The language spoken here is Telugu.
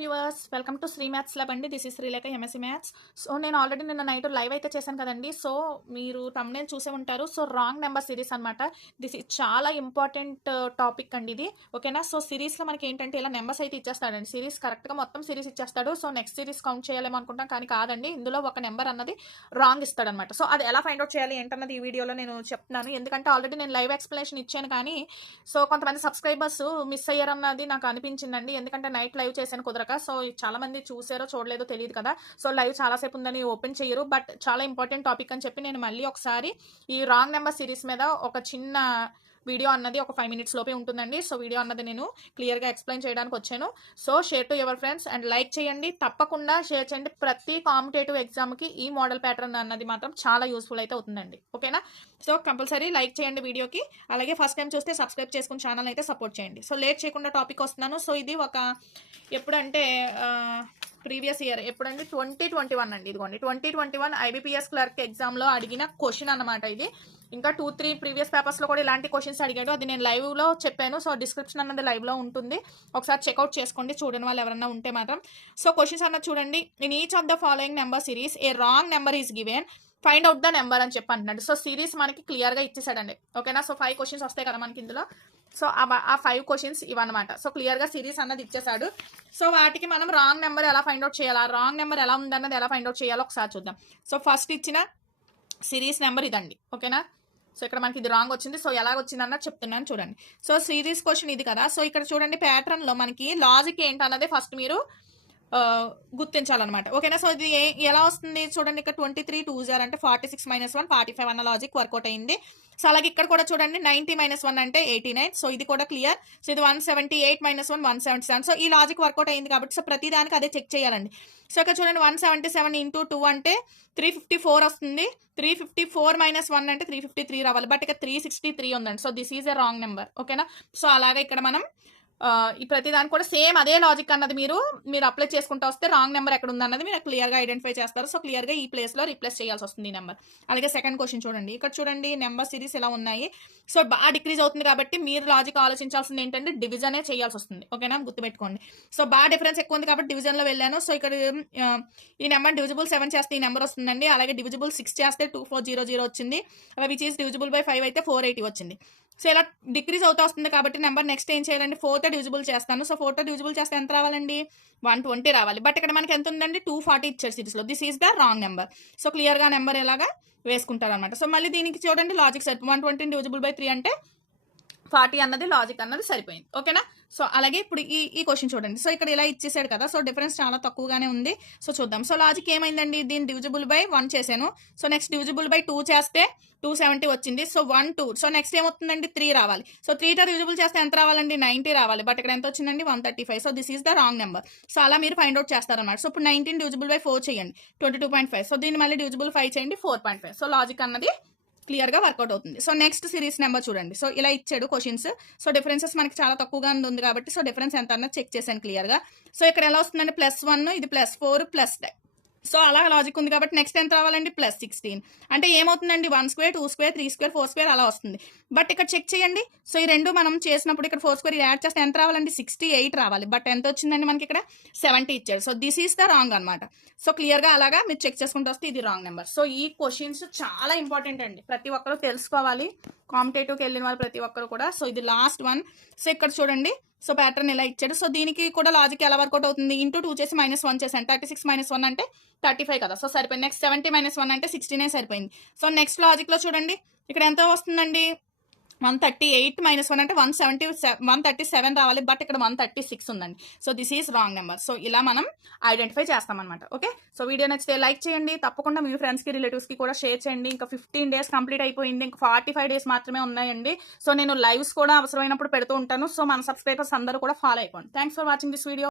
Viewers, welcome to Sri maths lab అండి. This is Srilekha MSc maths. So నేను ఆల్రెడీ నిన్న నైట్ లైవ్ అయితే చేశాను కదండి. సో మీరు thumbnail చూసే ఉంటారు. సో రాంగ్ నెంబర్ సిరీస్ అనమాట. దిస్ ఇస్ చాలా ఇంపార్టెంట్ టాపిక్ అండి ఇది, ఓకేనా. సో సిరీస్లో మనకి ఏంటంటే ఇలా నెంబర్స్ అయితే ఇచ్చేస్తాడండి. సిరీస్ కరెక్ట్గా మొత్తం సిరీస్ ఇచ్చేస్తాడు. సో నెక్స్ట్ సిరీస్ కౌంట్ చేయాలేమో అనుకుంటాం, కానీ కాదండి. ఇందులో ఒక నెంబర్ అన్నది రాంగ్ ఇస్తాడనమాట. సో అది ఎలా ఫైండ్ అవుట్ చేయాలి ఏంటన్నది ఈ వీడియోలో నేను చెప్తున్నాను. ఎందుకంటే ఆల్రెడీ నేను లైవ్ ఎక్స్ప్లెనేషన్ ఇచ్చాను, కానీ సో కొంతమంది సబ్స్క్రైబర్స్ మిస్ అయ్యారన్నది నాకు అనిపించిందండి. ఎందుకంటే నైట్ లైవ్ చేశాను కుదరక. సో చాలా మంది చూసారో చూడలేదో తెలియదు కదా. సో లైవ్ చాలాసేపు ఉందని ఓపెన్ చేయరు, బట్ చాలా ఇంపార్టెంట్ టాపిక్ అని చెప్పి నేను మళ్ళీ ఒకసారి ఈ రాంగ్ నెంబర్ సిరీస్ మీద ఒక చిన్న వీడియో అన్నది ఒక 5 minutes లోపే ఉంటుందండి. సో వీడియో అన్నది నేను క్లియర్గా ఎక్స్ప్లెయిన్ చేయడానికి వచ్చాను. So share to your friends and like చేయండి, తప్పకుండా షేర్ చేయండి. ప్రతి కాంపిటేటివ్ ఎగ్జామ్కి ఈ మోడల్ ప్యాటర్న్ అన్నది మాత్రం చాలా యూస్ఫుల్ అయితే అవుతుందండి, ఓకేనా. సో కంపల్సరీ లైక్ చేయండి వీడియోకి. అలాగే ఫస్ట్ టైం చూస్తే సబ్స్క్రైబ్ చేసుకుని ఛానల్ అయితే సపోర్ట్ చేయండి. సో లేట్ చేయకుండా టాపిక్ వస్తున్నాను. సో ఇది ఒక ఎప్పుడంటే ప్రీవియస్ ఇయర్ ఎప్పుడంటే 2021 అండి. ఇదిగోండి 2021 IBPS క్లర్క్ ఎగ్జామ్లో అడిగిన క్వశ్చన్ అనమాట ఇది. ఇంకా 2-3 ప్రీవియస్ పేపర్స్లో కూడా ఇలాంటి క్వశ్చన్స్ అడిగాడు. అది నేను లైవ్లో చెప్పాను. సో డిస్క్రిప్షన్ అన్నది లైవ్లో ఉంటుంది, ఒకసారి చెక్అవుట్ చేసుకోండి చూడని వాళ్ళు ఎవరన్నా ఉంటే మాత్రం. సో క్వశ్చన్స్ అన్నది చూడండి. In each of the following number series A wrong number is given, find out the number అని చెప్పి అంటున్నాడు. సో సిరీస్ మనకి క్లియర్గా ఇచ్చేసాడండి, ఓకేనా. సో 5 క్వశ్చన్స్ వస్తాయి కదా మనకి ఇందులో. సో ఆ 5 క్వశ్చన్స్ ఇవన్నమాట. సో క్లియర్గా సిరీస్ అన్నది ఇచ్చేసాడు. సో వాటికి మనం రాంగ్ నెంబర్ ఎలా ఫైండ్ అవుట్ చేయాలా, రాంగ్ నెంబర్ ఎలా ఉందన్నది ఎలా ఫైండ్ అవుట్ చేయాలో ఒకసారి చూద్దాం. సో ఫస్ట్ ఇచ్చిన సిరీస్ నెంబర్ ఇదండి, ఓకేనా. సో ఇక్కడ మనకి ఇది రాంగ్ వచ్చింది. సో ఎలా వచ్చిందన్నది చెప్తున్నాను చూడండి. సో సిరీస్ క్వశ్చన్ ఇది కదా. సో ఇక్కడ చూడండి ప్యాటర్న్లో మనకి లాజిక్ ఏంటన్నదే ఫస్ట్ మీరు గుర్తించాలన్నమాట, ఓకేనా. సో ఇది ఎలా వస్తుంది చూడండి. ఇక్కడ 23 2 అంటే 46 - 1 45 అన్న లాజిక్ వర్కౌట్ అయింది. సో అలాగే ఇక్కడ కూడా చూడండి 90 - 1 అంటే 89. సో ఇది కూడా క్లియర్. సో ఇది 178 - 1 177. సో ఈ లాజిక్ వర్కౌట్ అయింది కాబట్టి సో ప్రతి దానికి అదే చెక్ చేయాలండి. సో ఇక్కడ చూడండి 177 × 2 అంటే 354 వస్తుంది. 354 - 1 అంటే 353 రావాలి, బట్ ఇక్కడ 363 ఉందండి. So this is a wrong number, ఓకేనా. సో అలాగే ఇక్కడ మనం ఈ ప్రతిదానికి కూడా సేమ్ అదే లాజిక్ అన్నది మీరు అప్లై చేసుకుంటూ వస్తే రాంగ్ నెంబర్ ఎక్కడ ఉందన్నది మీరు క్లియర్గా ఐడెంటిఫై చేస్తారు. సో క్లియర్గా ఈ ప్లేస్లో రీప్లేస్ చేయాల్సి వస్తుంది ఈ నెంబర్. అలాగే సెకండ్ క్వశ్చన్ చూడండి. ఇక్కడ చూడండి నెంబర్ సిరీస్ ఎలా ఉన్నాయి. సో బాగా డిక్రీజ్ అవుతుంది కాబట్టి మీరు లాజిక్ ఆలోచించాల్సింది ఏంటంటే డివిజనే చేయాల్సి వస్తుంది, ఓకేనా. గుర్తుపెట్టుకోండి. సో బాగా డిఫరెన్స్ ఎక్కువ ఉంది కాబట్టి డివిజన్లో వెళ్ళాను. సో ఇక్కడ ఈ నెంబర్ డివిజిబుల్ 7 చేస్తే ఈ నెంబర్ వస్తుందండి. అలాగే డివిజిబుల్ 6 చేస్తే 2400 వచ్చింది. విచ్ ఈస్ డివిజిబుల్ బై 5 అయితే 480 వచ్చింది. సో ఇలా డిక్రీజ్ అవుతూ వస్తుంది కాబట్టి నెంబర్ నెక్స్ట్ ఏం చేయాలండి, 4తో డివిజిబుల్ చేస్తాను. సో 4తో డివిజిబుల్ చేస్తే ఎంత రావాలండి, 120 రావాలి. బట్ ఇక్కడ మనకి ఎంత ఉందండి, 240 ఇచ్చారు సిరీస్లో. This is the wrong number. So క్లియర్గా నెంబర్ ఎలాగా వేసుకుంటారు అనమాట. సో మళ్ళీ దీనికి చూడండి లాజిక్ సరి 120 డివిజిబుల్ బై 3 అంటే 40 అన్నది లాజిక్ అన్నది సరిపోయింది, ఓకేనా. సో అలాగే ఇప్పుడు ఈ క్వశ్చన్ చూడండి. సో ఇక్కడ ఇలా ఇచ్చేసాడు కదా. సో డిఫరెన్స్ చాలా తక్కువగానే ఉంది. సో చూద్దాం. సో లాజిక్ ఏమైందండి, దీన్ని డివిజిబుల్ బై 1 చేశాను. సో నెక్స్ట్ డివిజిబుల్ బై 2 చేస్తే 270 వచ్చింది. సో 1 2. సో నెక్స్ట్ ఏమవుతుందండి, 3 రావాలి. సో 3తో డివిజిబుల్ చేస్తే ఎంత రావాలండి, 90 రావాలి. బట్ ఇక్కడ ఎంత వచ్చిందండి, 135. So this is the wrong number. So అలా మీరు ఫైండ్ అవుట్ చేస్తారన్నమాట. సో ఇప్పుడు 19 డివిజిబుల్ బై 4 చేయండి, 22.5. సో దీన్ని మళ్ళీ డివిజిబుల్ 5 చేయండి, 4.5. సో లాజిక్ అన్నది క్లియర్గా వర్కౌట్ అవుతుంది. సో నెక్స్ట్ సిరీస్ నెంబర్ చూడండి. సో ఇలా ఇచ్చాడు క్వశ్చన్స్. సో డిఫరెన్సెస్ మనకి చాలా తక్కువగా ఉంది కాబట్టి సో డిఫరెన్స్ ఎంత అన్నది చెక్ చేశాను క్లియర్గా. సో ఇక్కడ ఎలా వస్తుందండి, +1, ఇది +4 +10. సో అలా లాజిక్ ఉంది కాబట్టి నెక్స్ట్ ఎంత రావాలండి, +16. అంటే ఏమవుతుందండి, 1 స్క్వేర్ 2 స్క్వేర్ 3 స్క్వేర్ 4 స్క్వేర్ అలా వస్తుంది. బట్ ఇక్కడ చెక్ చేయండి. సో ఈ రెండు మనం చేసినప్పుడు ఇక్కడ 4 స్క్వేర్ యాడ్ చేస్తే ఎంత రావాలండి, 68 రావాలి. బట్ ఎంత వచ్చిందండి మనకి ఇక్కడ 70 ఇచ్చాడు. So this is the wrong అనమాట. సో క్లియర్గా అలాగా మీరు చెక్ చేసుకుంటూ వస్తే ఇది రాంగ్ నెంబర్. సో ఈ క్వశ్చన్స్ చాలా ఇంపార్టెంట్ అండి, ప్రతి ఒక్కరు తెలుసుకోవాలి. కాంపిటేటివ్కి వెళ్ళిన వాళ్ళు ప్రతి ఒక్కరు కూడా. సో ఇది లాస్ట్ వన్. సో ఇక్కడ చూడండి. సో ప్యాటర్న్ ఇలా ఇచ్చాడు. సో దీనికి కూడా లాజిక్ ఎలా వర్కౌట్ అవుతుంది, ఇంటూ 2 చేసి -1 చేశాను. 36 - 1 అంటే 35 కదా. సో సరిపోయింది. నెక్స్ట్ 70 - 1 అంటే 16 సరిపోయింది. సో నెక్స్ట్ లాజిక్లో చూడండి ఇక్కడ ఎంత వస్తుందండి, 138 - 1 అంటే 137 రావాలి. బట్ ఇక్కడ 136 ఉందండి. So this is wrong number. So ఇలా మనం ఐడెంటిఫై చేస్తామన్నమాట, ఓకే. సో వీడియో నచ్చితే లైక్ చేయండి, తప్పకుండా మీ ఫ్రెండ్స్కి రిలేటివ్స్కి కూడా షేర్ చేయండి. ఇంకా 15 days కంప్లీట్ అయిపోయింది, ఇంకా 45 days మాత్రమే ఉన్నాయండి. సో నేను లైవ్స్ కూడా అవసరమైనప్పుడు పెడుతూ ఉంటాను. సో మన సబ్స్క్రైబర్స్ అందరూ కూడా ఫాలో అయిపోండి. Thanks for watching this video.